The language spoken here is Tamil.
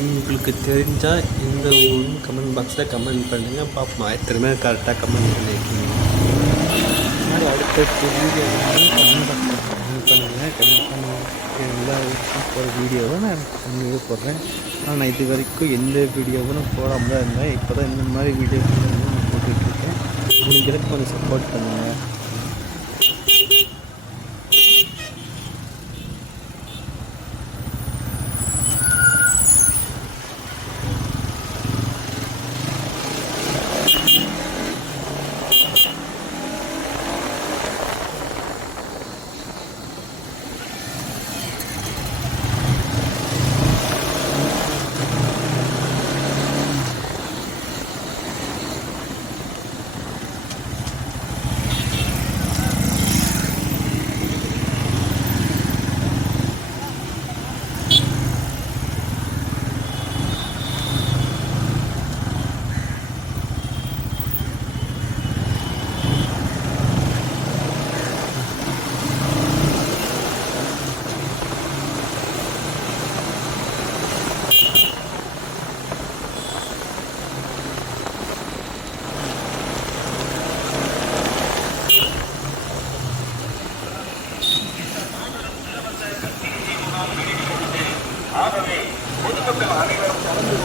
உங்களுக்கு தெரிஞ்சால் இந்த ஊர்னு கமெண்ட் பாக்ஸில் கமெண்ட் பண்ணுங்கள் பார்ப்போம். எத்தனை பேர் கரெக்டாக கமெண்ட் பண்ணியிருக்கீங்க. மாதிரி அடுத்தடுத்த வீடியோ கமெண்ட் பாக்ஸில் கமெண்ட் பண்ணுங்கள். கண்டிப்பாக நான் எல்லா ஊருக்கும் போகிற வீடியோவை நான் கண்டிப்பாக போடுறேன். ஆனால் நான் இது வரைக்கும் எந்த வீடியோவும் நான் போடாமல் தான் இருந்தேன். இப்போ தான் இந்த மாதிரி வீடியோ நான் போட்டுட்ருக்கேன். உங்களுக்கு கொஞ்சம் சப்போர்ட் பண்ணுங்கள். ஆகவே பொதுமக்கள் அனைவரும் கலந்து